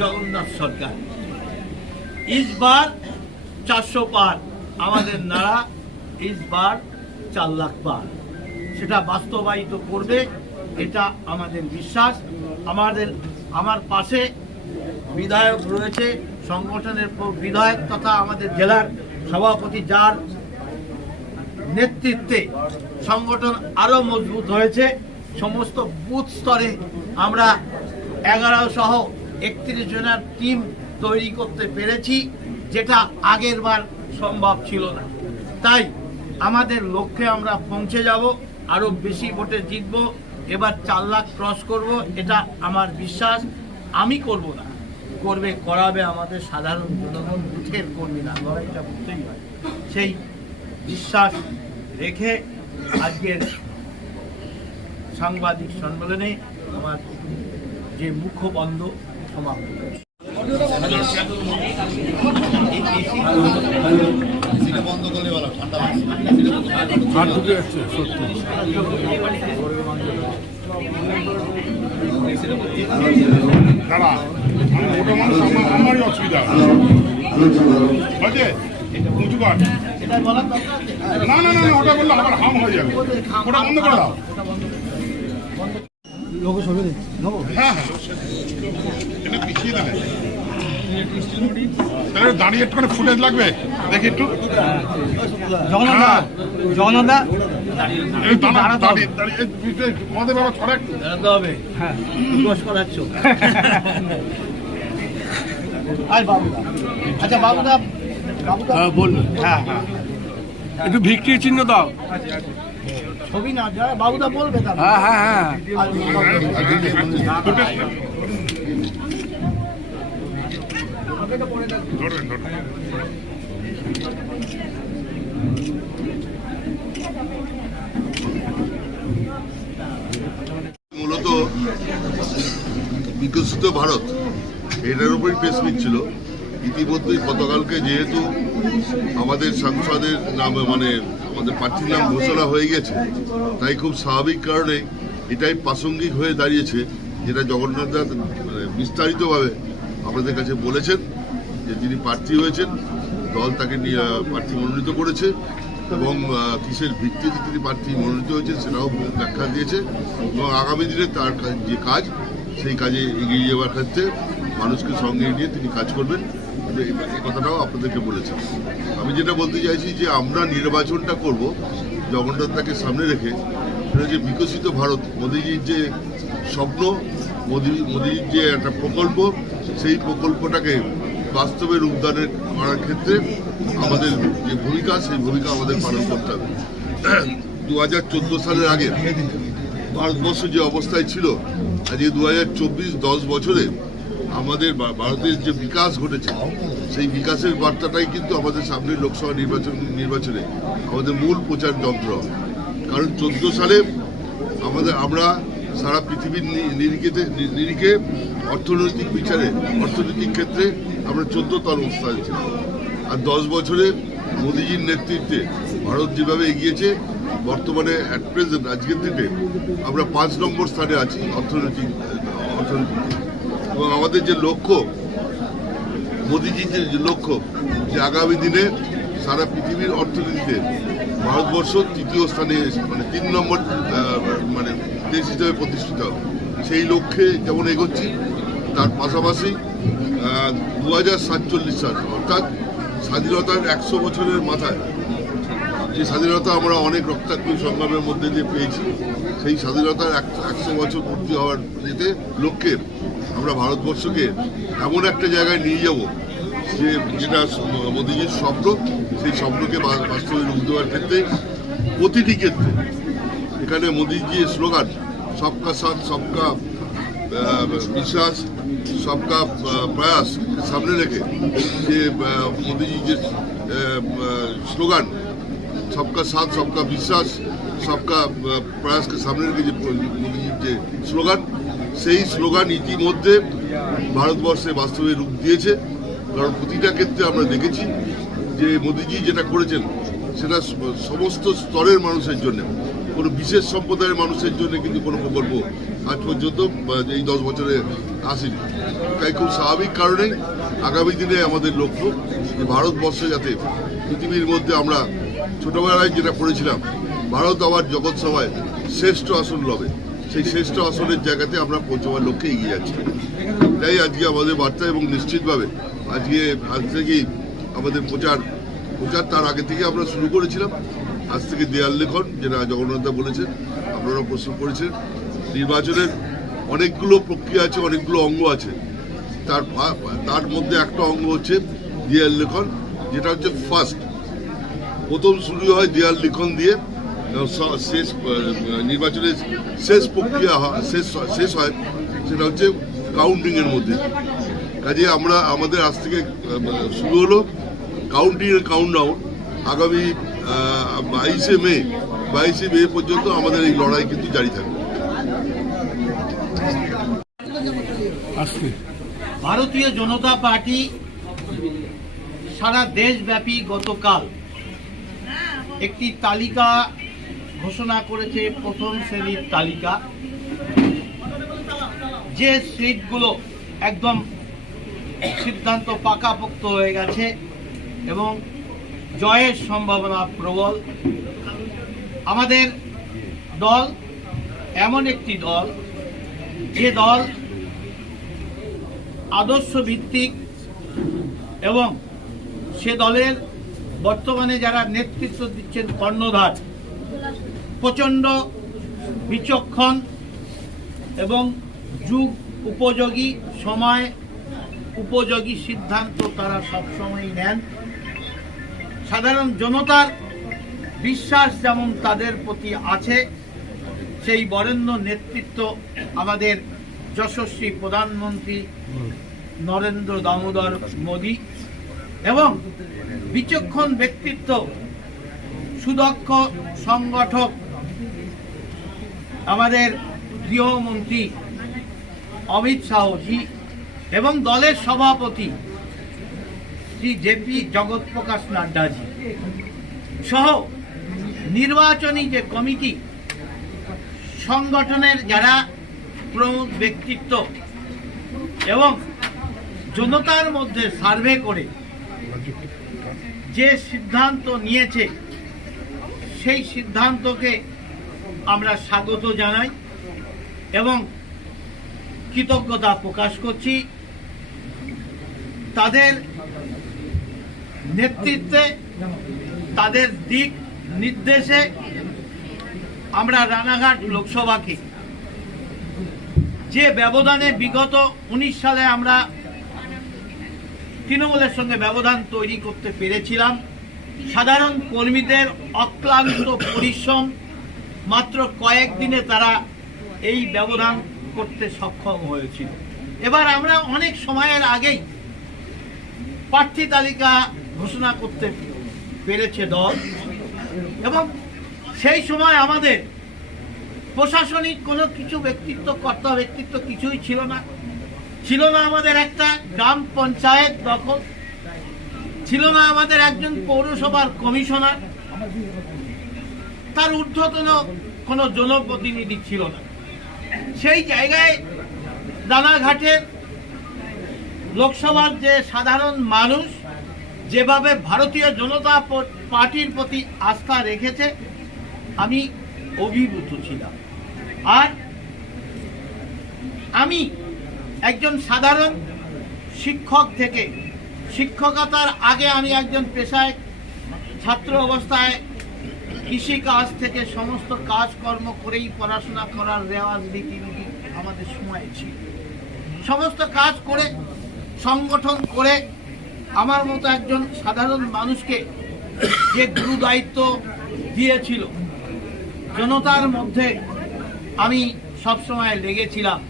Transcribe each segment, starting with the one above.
জগন্নাথ সরকার। ইসবার চারশো পার, আমাদের নাড়া ইসবার চার লাখ পার। সেটা বাস্তবায়িত করবে, এটা আমাদের বিশ্বাস। আমাদের, আমার পাশে বিধায়ক রয়েছে, সংগঠনের বিধায়ক তথা আমাদের জেলার সভাপতি, যার নেতৃত্বে সংগঠন আরও মজবুত হয়েছে। সমস্ত বুথ স্তরে আমরা এগারো সহ একত্রিশ জনের টিম তৈরি করতে পেরেছি, যেটা আগের বার সম্ভব ছিল না। তাই আমাদের লক্ষ্যে আমরা পৌঁছে যাব আরও বেশি ভোটে জিতব, এবার চার লাখ ক্রস করব, এটা আমার বিশ্বাস। আমি করব না, করবে, করাবে আমাদের সাধারণ জনগণ, বুথের কর্মীরা লড়াইটা বুঝতেই হয়। সেই বিশ্বাস রেখে আজকের সাংবাদিক সম্মেলনে আমার যে মুখ্য বন্ধ আমি মোটা মানুষ আমারই অসুবিধা বুঝলে উঁচু আছে? না না না, ওটা বললে আমার হাম হয়ে যাবে ওটা বন্ধ করে দাও হ্যাঁ হ্যাঁ। দেবে। দাঁড়িয়ে একটু ফুটেজ লাগবে? দেখি একটু। হ্যাঁ। আমাদের বাবা ছড়া একটু দাঁড়াতে হবে। হ্যাঁ। করাচ্ছ আর বাবুদা। আচ্ছা বাবুদা বাবুদা। হ্যাঁ বলবেন হ্যাঁ হ্যাঁ। একটু ভিক্টির চিহ্ন দাও। ছবি না যা বাবুদা বলবে হ্যাঁ হ্যাঁ হ্যাঁ। মূলত বিকশিত ভারত এটার উপরই প্রেস মিট ছিল। ইতিমধ্যেই গতকালকে যেহেতু আমাদের সাংসদের নাম মানে আমাদের প্রার্থীর নাম ঘোষণা হয়ে গেছে, তাই খুব স্বাভাবিক কারণে এটাই প্রাসঙ্গিক হয়ে দাঁড়িয়েছে, যেটা জগন্নাথ দাস মানে বিস্তারিতভাবে আপনাদের কাছে বলেছেন, যে যিনি প্রার্থী হয়েছেন, দল তাকে নিয়ে প্রার্থী মনোনীত করেছে এবং কিসের ভিত্তিতে তিনি প্রার্থী মনোনীত হয়েছেন সেটাও ব্যাখ্যা দিয়েছে এবং আগামী দিনে তার যে কাজ, সেই কাজে এগিয়ে যাওয়ার ক্ষেত্রে মানুষকে সঙ্গে নিয়ে তিনি কাজ করবেন। এই কথাটাও আপনাদেরকে বলেছেন আমি যেটা বলতে চাইছি যে আমরা নির্বাচনটা করব, জগন্নাথ তাকে সামনে রেখে যে বিকশিত ভারত, মোদীজির যে স্বপ্ন, মোদী, মোদীজির যে একটা প্রকল্প, সেই প্রকল্পটাকে বাস্তবে রূপদানের করার ক্ষেত্রে আমাদের যে ভূমিকা, সেই ভূমিকা আমাদের পালন করতে হবে। দু হাজার চোদ্দ সালের আগে ভারতবর্ষ যে অবস্থায় ছিল, আজকে দু হাজার চব্বিশ দশ বছরে আমাদের ভারতের যে বিকাশ ঘটেছে, সেই বিকাশের বার্তাটাই কিন্তু আমাদের সামনের লোকসভা নির্বাচন নির্বাচনে আমাদের মূল প্রচার যন্ত্র। কারণ চোদ্দ সালে আমাদের আমরা সারা পৃথিবীর নিরিখেতে নিরিখে অর্থনৈতিক বিচারে, অর্থনৈতিক ক্ষেত্রে আমরা চোদ্দতম অবস্থায় ছিলাম। আর দশ বছরে মোদীজির নেতৃত্বে ভারত যেভাবে এগিয়েছে, বর্তমানে অ্যাট প্রেজেন্ট আজকের দিনে আমরা পাঁচ নম্বর স্থানে আছি অর্থনৈতিক অর্থনৈতিক। এবং আমাদের যে লক্ষ্য, মোদীজির যে- লক্ষ্য, যে আগামী দিনে সারা পৃথিবীর অর্থনীতিতে ভারতবর্ষ তৃতীয় স্থানে মানে তিন নম্বর মানে দেশ হিসেবে প্রতিষ্ঠিত হবে। সেই লক্ষ্যে যেমন এগোচ্ছি, তার পাশাপাশি দু হাজার সাতচল্লিশ সাল, অর্থাৎ স্বাধীনতার একশো বছরের মাথায়, যে স্বাধীনতা আমরা অনেক রক্তাক্ত সংগ্রামের মধ্যে দিয়ে পেয়েছি, সেই স্বাধীনতার এক- একশো বছর পূর্তি হওয়ার যেতে লক্ষ্যে আমরা ভারতবর্ষকে এমন একটা জায়গায় নিয়ে যাব যে যেটা মোদীজির স্বপ্ন সেই স্বপ্নকে বাস্তবে রূপ দেওয়ার ক্ষেত্রে প্রতিটি ক্ষেত্রে। এখানে মোদীজির স্লোগান সবকা সাথ সবকা বিশ্বাস সবকা প্রয়াস সামনে রেখে যে আহ, মোদীজি যে স্লোগান সবকা সাথ সবকা বিশ্বাস সবকা প্রয়াসকে সামনে রেখে যে মোদীজির যে স্লোগান সেই স্লোগান ইতিমধ্যে ভারতবর্ষে বাস্তবে রূপ দিয়েছে। কারণ প্রতিটা ক্ষেত্রে আমরা দেখেছি যে মোদীজি যেটা করেছেন, সেটা সমস্ত স্তরের মানুষের জন্য। কোনো বিশেষ সম্প্রদায়ের মানুষের জন্য কিন্তু কোনো প্রকল্প আজ পর্যন্ত এই দশ বছরে আসেনি। তাই খুব স্বাভাবিক কারণেই আগামী দিনে আমাদের লক্ষ্য যে ভারতবর্ষে যাতে পৃথিবীর মধ্যে আমরা ছোটবেলায় যেটা করেছিলাম, ভারত আবার জগৎসভায় শ্রেষ্ঠ আসন লবে। সেই শ্রেষ্ঠ আসনের জায়গাতে আমরা পৌঁছাবার লক্ষ্যে এগিয়ে যাচ্ছি। তাই আজকে আমাদের বার্তা এবং নিশ্চিতভাবে আজকে আজ থেকেই আমাদের প্রচার প্রচার তার আগে থেকে আমরা শুরু করেছিলাম। আজ থেকে দেয়াল লেখন, যেটা জগন্নাথদা বলেছেন আপনারা প্রশ্ন করেছেন। নির্বাচনের অনেকগুলো প্রক্রিয়া আছে, অনেকগুলো অঙ্গ আছে। তার তার মধ্যে একটা অঙ্গ হচ্ছে দেয়াল লেখন, যেটা হচ্ছে ফার্স্ট প্রথম শুরু হয় দেয়াল লিখন দিয়ে। নির্বাচনের শেষ প্রক্রিয়া শেষ শেষ হয় সেটা হচ্ছে কাউন্টিং এর মধ্যে। কাজে আমরা, আমাদের আজ থেকে শুরু হলো কাউন্টিং এর কাউন্টডাউন আগামী বাইশে মে বাইশে মে পর্যন্ত আমাদের এই লড়াই কিন্তু জারি থাকবে। ভারতীয় জনতা পার্টি সারা দেশব্যাপী গতকাল একটি তালিকা ঘোষণা করেছে প্রথম শ্রেণির তালিকা। যে সিটগুলো একদম সিদ্ধান্ত পাকাপোক্ত হয়ে গেছে এবং জয়ের সম্ভাবনা প্রবল, আমাদের দল এমন একটি দল, যে দল আদর্শ ভিত্তিক এবং সে দলের বর্তমানে যারা নেতৃত্ব দিচ্ছেন কর্ণধার প্রচণ্ড বিচক্ষণ এবং যুগ উপযোগী, সময় উপযোগী সিদ্ধান্ত তারা সবসময় নেন। সাধারণ জনতার বিশ্বাস যেমন তাদের প্রতি আছে, সেই বরেণ্য নেতৃত্ব আমাদের যশস্বী প্রধানমন্ত্রী নরেন্দ্র দামোদর মোদী এবং বিচক্ষণ ব্যক্তিত্ব, সুদক্ষ সংগঠক আমাদের গৃহমন্ত্রী অমিত শাহজি এবং দলের সভাপতি শ্রী জেপি জগৎ প্রকাশ নাড্ডাজি সহ নির্বাচনী যে কমিটি, সংগঠনের যারা প্রমুখ ব্যক্তিত্ব এবং জনতার মধ্যে সার্ভে করে যে সিদ্ধান্ত নিয়েছে, সেই সিদ্ধান্তকে আমরা স্বাগত জানাই এবং কৃতজ্ঞতা প্রকাশ করছি তাদের নেতৃত্বে, তাদের দিক নির্দেশে আমরা রানাঘাট লোকসভাকে যে ব্যবধানে বিগত উনিশ সালে আমরা তৃণমূলের সঙ্গে ব্যবধান তৈরি করতে পেরেছিলাম, সাধারণ কর্মীদের অক্লান্ত পরিশ্রম মাত্র কয়েকদিনে তারা এই ব্যবধান করতে সক্ষম হয়েছিল। এবার আমরা অনেক সময়ের আগেই প্রার্থী তালিকা ঘোষণা করতে পেরেছে দল এবং সেই সময় আমাদের প্রশাসনিক কোনো কিছু ব্যক্তিত্ব, কর্তা ব্যক্তিত্ব কিছুই ছিল না। ছিল না আমাদের একটা গ্রাম পঞ্চায়েত দখল, ছিল না আমাদের একজন পৌরসভার কমিশনার। তার ঊর্ধ্বতন কোনো জনপ্রতিনিধি ছিল না। সেই জায়গায় রানাঘাটের লোকসভার যে সাধারণ মানুষ যেভাবে ভারতীয় জনতা পার্টির প্রতি আস্থা রেখেছে, আমি অভিভূত ছিলাম। আর আমি একজন সাধারণ শিক্ষক থেকে, শিক্ষকতার আগে আমি একজন পেশায় ছাত্র অবস্থায় কৃষি কাজ থেকে সমস্ত কাজকর্ম করেই পড়াশোনা করার রেওয়াজ রীতিনীতি আমাদের সময় ছিল। সমস্ত কাজ করে, সংগঠন করে আমার মতো একজন সাধারণ মানুষকে যে গুরু দায়িত্ব দিয়েছিল, জনতার মধ্যে আমি সবসময় লেগেছিলাম।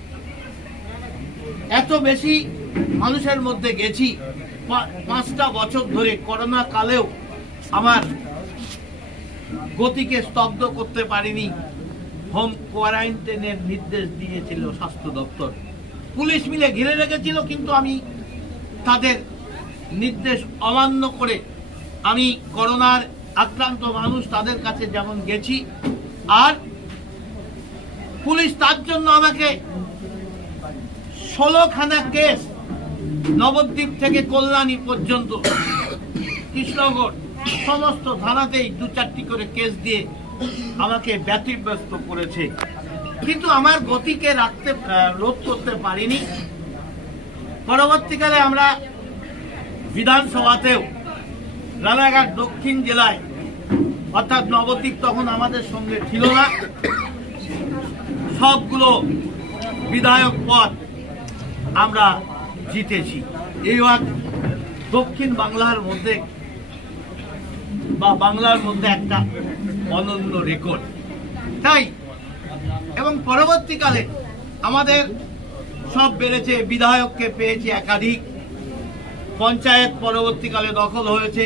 এত বেশি মানুষের মধ্যে গেছি পাঁচটা বছর ধরে করোনা কালেও আমার গতিকে স্তব্ধ করতে পারিনি। হোম কোয়ারান্টাইনের নির্দেশ দিয়েছিল স্বাস্থ্য দপ্তর। পুলিশ মিলে ঘিরে রেখেছিল, কিন্তু আমি তাদের নির্দেশ অমান্য করে আমি করোনার আক্রান্ত মানুষ তাদের কাছে যেমন গেছি, আর পুলিশ তার জন্য আমাকে ষোলোখানা কেস নবদ্বীপ থেকে কল্যাণী পর্যন্ত, কৃষ্ণগড় সমস্ত থানাতেই দু চারটি করে কেস দিয়ে আমাকে ব্যতিব্যস্ত করেছে। কিন্তু আমার গতিকে রাখতে রোধ করতে পারিনি। পরবর্তীকালে আমরা বিধানসভাতেও রানাঘাট দক্ষিণ জেলায়, অর্থাৎ নবদ্বীপ তখন আমাদের সঙ্গে ছিল না, সবগুলো বিধায়ক পদ আমরা জিতেছি। এই দক্ষিণ বাংলার মধ্যে বা বাংলার মধ্যে একটা অনন্য রেকর্ড তাই, এবং পরবর্তীকালে আমাদের সব বেড়েছে, বিধায়ককে পেয়েছে একাধিক। পঞ্চায়েত পরবর্তীকালে দখল হয়েছে।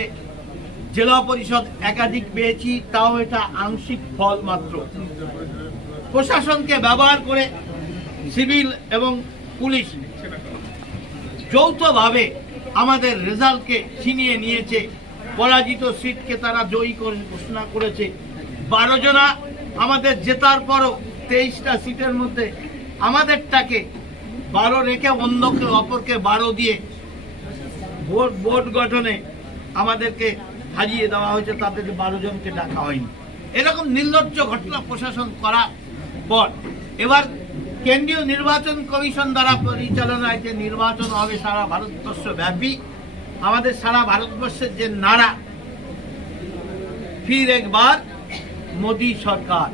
জেলা পরিষদ একাধিক পেয়েছি, তাও এটা আংশিক ফল মাত্র। প্রশাসনকে ব্যবহার করে সিভিল এবং পুলিশ যৌথভাবে আমাদের রেজাল্টকে ছিনিয়ে নিয়েছে পরাজিত সিটকে তারা জয়ী করে ঘোষণা করেছে। বারো জনা আমাদের জেতার পরও তেইশটা সিটের মধ্যে আমাদেরটাকে বারো রেখে অন্যকে অপরকে বারো দিয়ে ভোট বোর্ড গঠনে আমাদেরকে হারিয়ে দেওয়া হয়েছে। তাদের বারো জনকে ডাকা হয়নি। এরকম নির্লজ্জ ঘটনা প্রশাসন করার পর এবার কেন্দ্রীয় নির্বাচন কমিশন দ্বারা পরিচালনায় যে নির্বাচন হবে সারা ভারতবর্ষ ব্যাপী আমাদের সারা ভারতবর্ষের যে নারা ফির একবার মোদী সরকার।